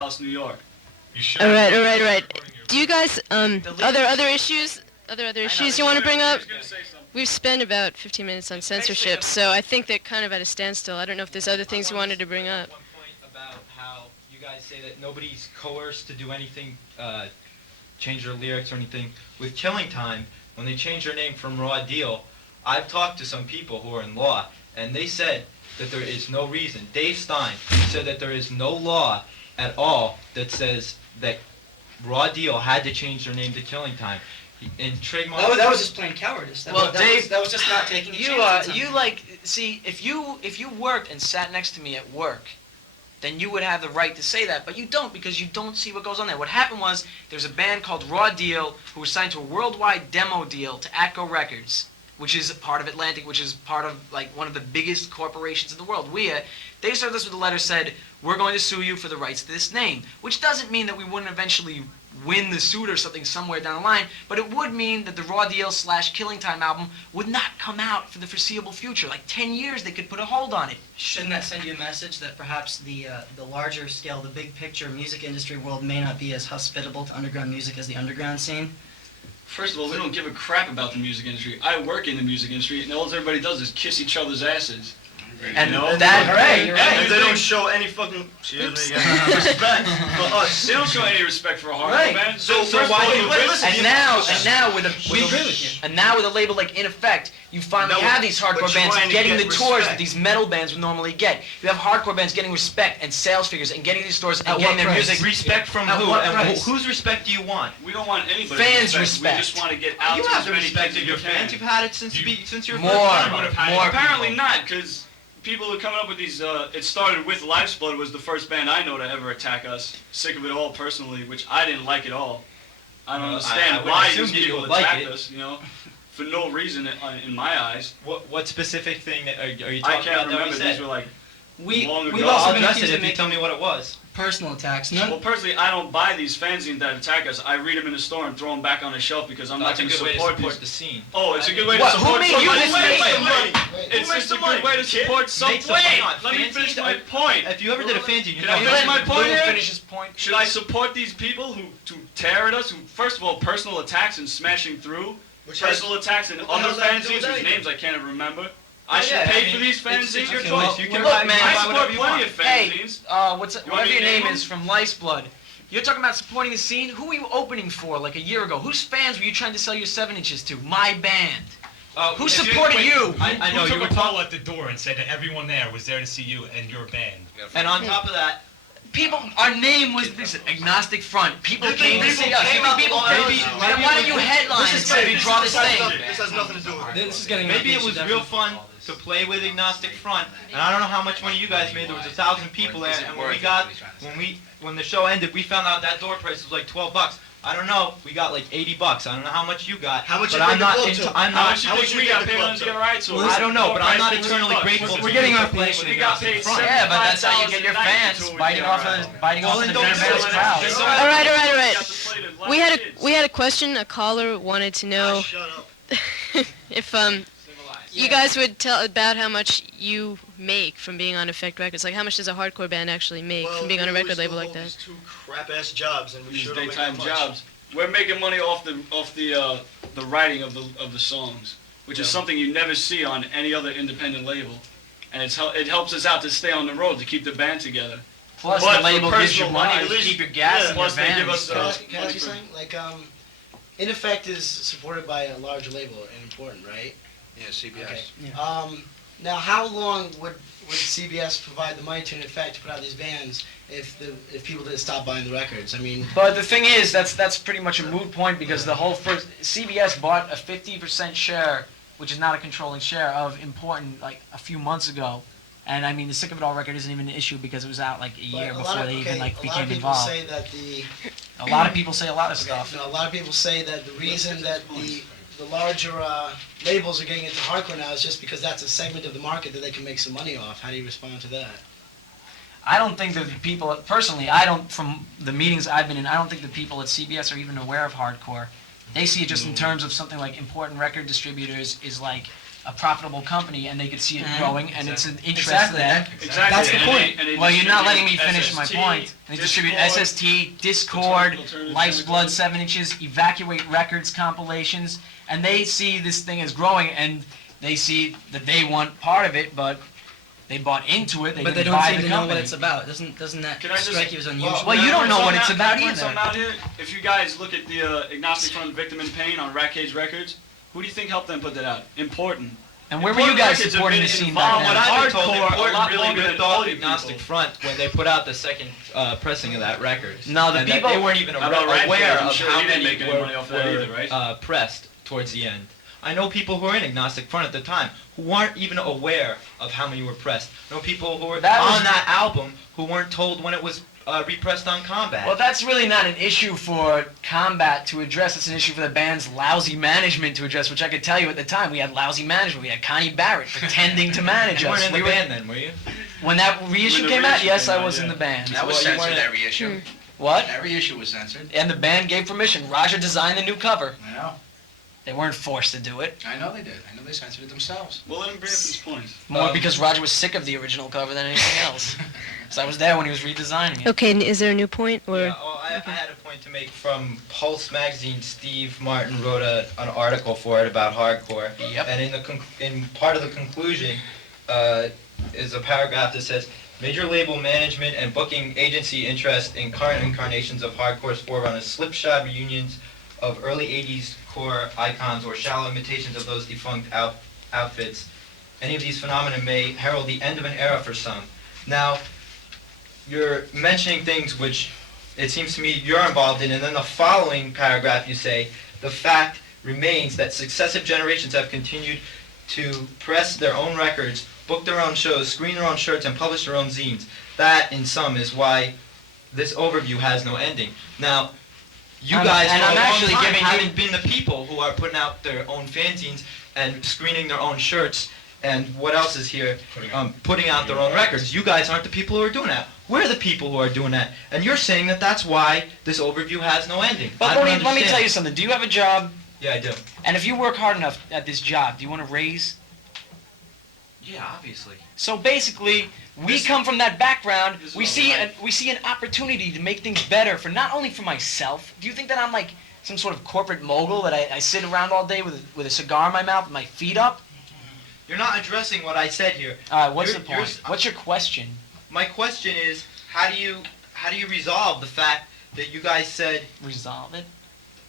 New York. You should. All right. Do you guys other issues you want to bring up? We've spent about 15 minutes on censorship, so I think they're kind of at a standstill. I don't know if there's other things you wanted to bring up. One point about how you guys say that nobody's coerced to do anything, change their lyrics or anything. With Killing Time, when they changed their name from Raw Deal, I've talked to some people who are in law, and they said that there is no reason. Dave Stein said that there is no law at all that says that Raw Deal had to change their name to Killing Time. And trademark. That was just plain cowardice. That was just not taking a chance. If you worked and sat next to me at work, then you would have the right to say that, but you don't because you don't see what goes on there. What happened was there's a band called Raw Deal who was signed to a worldwide demo deal to Atco Records, which is a part of Atlantic, which is part of like one of the biggest corporations in the world. They served us with a letter said, we're going to sue you for the rights to this name, which doesn't mean that we wouldn't eventually win the suit or something somewhere down the line, but it would mean that the Raw Deal / Killing Time album would not come out for the foreseeable future. Like 10 years, they could put a hold on it. Shouldn't that send you a message that perhaps the larger scale, the big picture music industry world may not be as hospitable to underground music as the underground scene? First of all, we don't give a crap about the music industry. I work in the music industry, and all everybody does is kiss each other's asses. And You're right. And they don't show any fucking respect for us. They don't show any respect for a hardcore band. So why do you listen? And now with a label like In Effect, you finally have these hardcore bands getting the tours that these metal bands would normally get. You have hardcore bands getting respect and sales figures and getting these stores and getting their music. Respect from who? And whose respect do you want? We don't want anybody. Fans' respect. We just want to get out You to have as the many respect kids of as your you fans. can. You've had it since your More first time. Apparently not, because people are coming up with these, it started with Life's Blood was the first band I know to ever attack us. Sick of it all personally, which I didn't like at all. I don't understand why these people attacked us, for no reason in my eyes. What specific thing are you talking I about? can't remember, these were like We've long ago. also I'll been address accused it of if you tell making me what it was. personal attacks. Well, personally, I don't buy these fanzines that attack us. I read them in the store and throw them back on the shelf because I'm not That's a going to good way to support support these. the scene. Oh, it's a good way to What? support Who made you somebody. this It's just a good way to support something. Wait, let me finish my point. If you ever did a fanzine, you Can know. I finish my point here? Finish his point. Should I support these people who tear at us, who, first of all, personal attacks and smashing through, personal attacks and other fanzines whose names I can't even remember? I should pay for these fanzines? It's your Okay, choice. well, You can look, buy man, I buy support whatever you plenty want. of fanzines. Whatever me your to name name is them? from Life's Blood. You're talking about supporting the scene? Who were you opening for like a year ago? Whose fans were you trying to sell your 7 inches to? My band. Who supported you? I know Who you were took a call talking. at the door and said that everyone there was there to see you and your band. And on top of that, People, our name was Agnostic Front. People You came think to see people us. came out People the line? then why don't you headline and say we draw this thing? This has nothing to do with it. This is getting maybe it was real fun to play with Agnostic Front, and I don't know how much money you guys made. There was 1,000 people there, and when the show ended, we found out that door price was like $12. I don't know. We got like $80. I don't know how much you got. How much but you I'm think the not. club took? I'm How not. much you think we got paid on to get rights? I don't know, but I'm not eternally grateful. We're getting our place. We got paid Yeah, but that's how you get your fans biting off the generous crowd. All right. We had a question. A caller wanted to know Shut up. if you guys would tell about how much you make from being on Effect Records. Like, how much does a hardcore band actually make from being on a record label like that? These two crap-ass jobs, and we These sure don't make daytime that much. jobs. We're making money off the writing of the songs, which is something you never see on any other independent label, and it helps us out to stay on the road to keep the band together. Plus, But the label for gives you personal money lives, to keep your gas in your plus they give van. us Can I money ask you for- something? Like, In Effect is supported by a large label and important, right? Yeah, CBS. Okay. Yeah. Now, how long would CBS provide the money to In Effect to put out these bands if people didn't stop buying the records? I mean, But the thing is, that's pretty much a moot point because the whole first CBS bought a 50% share, which is not a controlling share of Important like a few months ago, and I mean the Sick of It All record isn't even an issue because it was out like a year before they even like became involved. A lot of people say that A lot of people say a lot of stuff. a lot of people say that the reason that the larger labels are getting into hardcore now is just because that's a segment of the market that they can make some money off. How do you respond to that? I don't think that the people, personally, I don't, from the meetings I've been in, I don't think the people at CBS are even aware of hardcore. They see it just in terms of something like Important Record Distributors is like a profitable company and they could see it growing and it's an interest Exactly. to them. Exactly. That's the And point. they Well, you're not letting me distribute finish my SST, point. They distribute Discord, SST, Discord, alternative Life's Blood chemicals. 7 inches, Evacuate Records compilations, and they see this thing as growing and they see that they want part of it, but they bought into it. They But they didn't don't buy seem the to know what company. it's about. Doesn't that Can I just- strike you as unusual? Well, you don't know what it's about Can I point either. something out here? If you guys look at the Agnostic Front Victim in Pain on Rat Cage Records, who do you think helped them put that out? Important. And where were you guys Records have supporting been the scene involved back with then? What I've been told, Hardcore, a Important lot really longer ripped than off all the you Agnostic people. Front when they put out the second pressing of that record. No, the And that people- they weren't even How about Rat aware Cage? I'm of sure how he didn't many make any money off that either, right? pressed towards the end. I know people who were in Agnostic Front at the time who weren't even aware of how many were pressed. I know people who were That was- on that album who weren't told when it was repressed on Combat. Well, that's really not an issue for Combat to address. It's an issue for the band's lousy management to address, which I could tell you at the time. We had lousy management. We had Connie Barrett pretending to manage you us. weren't in We the were- band then, were you? When that reissue When the came out, reissue yes, came I out, was in yeah. the band. That was Well, you censored, weren't- that reissue. What? That reissue was censored. And the band gave permission. Roger designed the new cover. I know. They weren't forced to do it. I know they did. I know they censored it themselves. Well, let him bring up his points. More because Roger was sick of the original cover than anything else. So I was there when he was redesigning it. Okay, and is there a new point or? Yeah, I had a point to make from Pulse magazine. Steve Martin wrote an article for it about hardcore. Yep. And in part of the conclusion is a paragraph that says, major label management and booking agency interest in current incarnations of hardcore's forerunners, slipshod reunions of early 80s core icons or shallow imitations of those defunct outfits. Any of these phenomena may herald the end of an era for some. Now, you're mentioning things which it seems to me you're involved in, and then the following paragraph you say, the fact remains that successive generations have continued to press their own records, book their own shows, screen their own shirts, and publish their own zines. That, in sum, is why this overview has no ending. Now, you guys and for I'm a long actually time giving you- haven't been the people who are putting out their own fanzines and screening their own shirts, and what else is here? Putting out their own records. You guys aren't the people who are doing that. We're the people who are doing that. And you're saying that that's why this overview has no ending. But I don't let me tell you understand. something. Do you have a job? Yeah, I do. And if you work hard enough at this job, do you want to raise? Yeah, obviously. So basically, we come from that background. This is We all see right. we see an opportunity to make things better for not only for myself. Do you think that I'm like some sort of corporate mogul that I sit around all day with a cigar in my mouth with my feet up? You're not addressing what I said here. All right, what's You're- the point? What's your question? My question is, how do you resolve the fact that you guys said, Resolve it.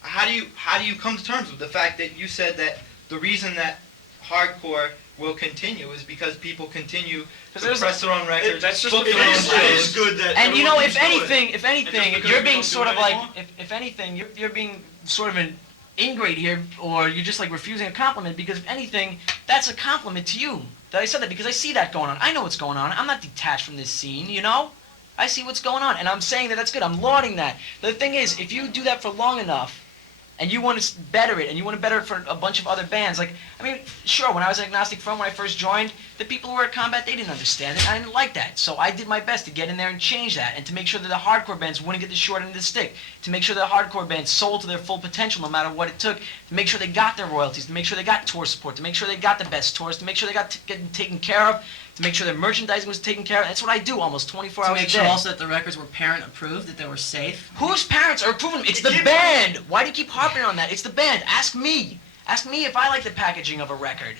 how do you come to terms with the fact that you said that the reason that hardcore will continue is because people continue to there's- press their own records, That's just book it their own is shows. good that. And you know, everyone if keeps doing it. anything, And just because you're we being don't do sort it of like, anymore? if anything, you're being sort of an ingrate here, or you're just like refusing a compliment, because if anything, that's a compliment to you that I said that, because I see that going on. I know what's going on. I'm not detached from this scene, you know? I see what's going on, and I'm saying that that's good. I'm lauding that. The thing is, if you do that for long enough, and you want to better it, and you want to better it for a bunch of other bands, like, I mean, sure, when I was at Agnostic Front, when I first joined, the people who were at Combat, they didn't understand it. I didn't like that. So I did my best to get in there and change that, and to make sure that the hardcore bands wouldn't get the short end of the stick, to make sure that the hardcore bands sold to their full potential no matter what it took, to make sure they got their royalties, to make sure they got tour support, to make sure they got the best tours, to make sure they got getting taken care of, to make sure their merchandising was taken care of. That's what I do almost 24 To hours a make day. sure also that the records were parent approved, that they were safe. Whose parents are approving them? It's the band. Why do you keep harping on that? It's the band. Ask me. Ask me if I like the packaging of a record.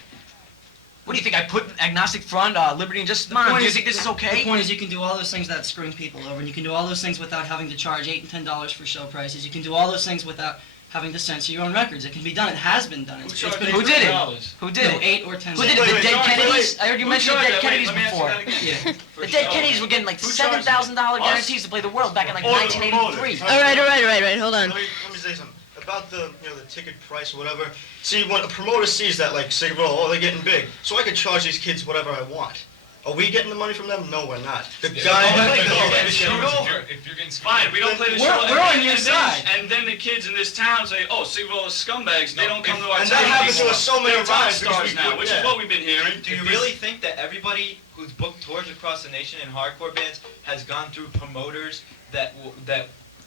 What do you think? I put Agnostic Front, Liberty and Justice. Come on, do you think this is The okay? point is you can do all those things without screwing people over, and you can do all those things without having to charge $8 and $10 for show prices. You can do all those things without having to censor your own records. It can be done. It has been done. It's been Who did it? $8. Who did No, it? 8 or 10. Who did it? Wait, The wait, dead sorry, Kennedys? wait. I heard you Who mention the charged dead that? Wait, Kennedys let me ask you before. that again. Yeah. The dead Kennedys were getting like Who charged $7,000 them? guarantees to play the world back in like Or the 1983. promoters. All right. Hold on. Let me say something about the the ticket price or whatever. See, when a promoter sees that, like, say, oh, they're getting big, so I could charge these kids whatever I want. Are we getting the money from them? No, we're not. The guy. If you're getting Fine, we don't play the We're- show. we're on and your then- side. And then the kids in this town say, oh, see, well, scumbags, they don't come to our And town. that happens to us so many They're rock times because stars we now, put- which yeah. is what we've been hearing. Do you really think that everybody who's booked tours across the nation in hardcore bands has gone through promoters that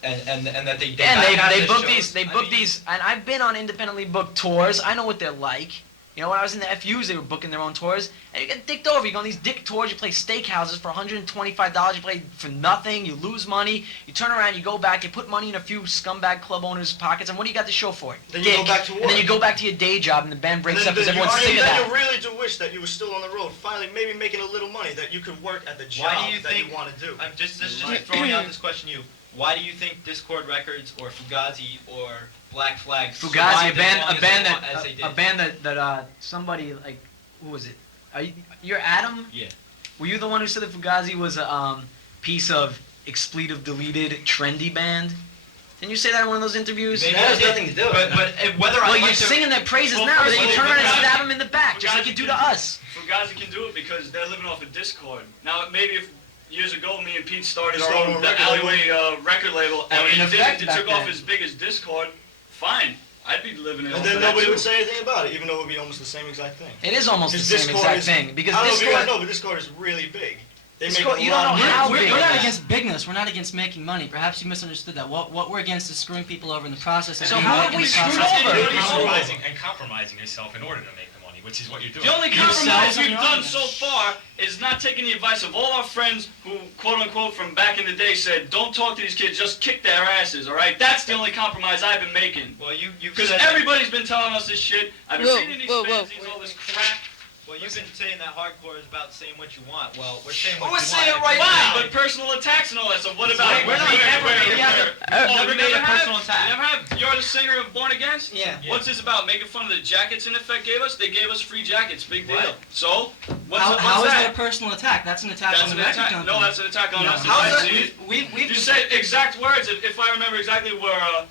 and that they Yeah, back out they the book shows? these, I mean, and I've been on independently booked tours. I know what they're like. You know, when I was in the FUs, they were booking their own tours, and you get dicked over. You go on these dick tours, you play steakhouses for $125, you play for nothing, you lose money, you turn around, you go back, you put money in a few scumbag club owners' pockets, and what do you got to show for it? Then you go back to work. And then you go back to your day job, and the band breaks up because everyone's sick of Then that. you really do wish that you were still on the road, finally maybe making a little money, that you could work at the job that you want to do. I'm just throwing out this question to you. Why do you think Discord Records or Fugazi or Black Flag Fugazi, survived a band that somebody, like, who was it? You're Adam? Yeah. Were you the one who said that Fugazi was a piece of expletive deleted trendy band? Didn't you say that in one of those interviews? Maybe That has nothing to do with it. But whether Well, I you're like to, singing their praises Well, now, but first then you of turn all, around and Fugazi- stab them in the back, just like you do to us. Fugazi can do it because they're living off of Discord. Now, maybe if years ago me and Pete started our Started own a the record Alleyway record label, That and was in he effect did back took off then. as big as Discord, fine. I'd be living it off And then of that nobody too. would say anything about it, even though it would be almost the same exact thing. It is almost the Because same Discord exact is- thing, because I don't know if you guys Discord... know, but Discord is really big. They make Discord- a you lot don't of know money. how We're big not it is. against bigness. We're not against making money. Perhaps you misunderstood that. What we're against is screwing people over in the process. And So being how right have in we the screwed process. over? And compromising yourself in order to make the money, which is what you're doing. The only Yourselves compromise and we've your done audience. so far is not taking the advice of all our friends who, quote unquote, from back in the day said, don't talk to these kids, just kick their asses, all right? That's the only compromise I've been making. well, you Because said everybody's been telling us this shit. I've been Whoa, reading these whoa, fanzines, whoa. all this crap. well, you've been saying that hardcore is about saying what you want. Well, we're saying Well, what we're you saying want. it right Fine, now. but personal attacks and all that stuff. What about it? We're not never made Oh, never you made a have? personal attack. You never have? You're the singer of Born Against? Yeah. What's this about? Making fun of the jackets in effect gave us? They gave us free jackets. Big deal. What? So? What's How is that that? a personal attack? That's an attack That's on an the record attack. company. No, that's an attack on No. us. if How's I that? see it. We've You said exact words, if I remember exactly, were,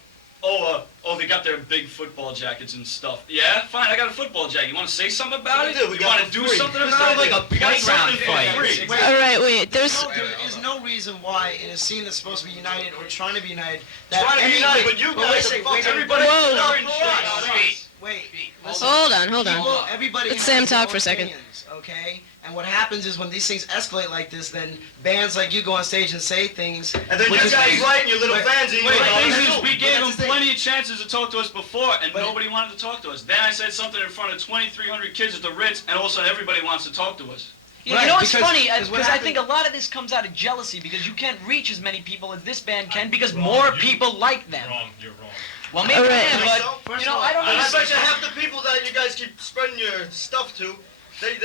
they got their big football jackets and stuff. Yeah, fine, I got a football jacket. You want to say something about it? We do, we You got want it to do free. something This about sounds it? like a We got playground something for fight. free. All right, wait. There's There is no reason why in a scene that's supposed to be united or trying to be united that Trying to be anybody- united, but you wait a guys are second, fucking wait a second. Everybody Whoa. throwing shit Wait. on us. Wait, listen. hold on. People, everybody Let has Sam their talk own for a second. opinions, okay? And what happens is when these things escalate like this, then bands like you go on stage and say things. And then which you is- guys write in your little fanzine. Wait, about the it thing is, too. we gave them that's the thing. plenty of chances to talk to us before, and But- nobody wanted to talk to us. Then I said something in front of 2,300 kids at the Ritz, and all of a sudden everybody wants to talk to us. You Right, know what's because- funny? because what Because I happened- think a lot of this comes out of jealousy because you can't reach as many people as this band can because Wrong. more You- people like them. Wrong, you're wrong. Well, maybe All right. I am, Think so? but First you know, of all, I don't I know. bet you half the people that you guys keep spreading your stuff to, they don't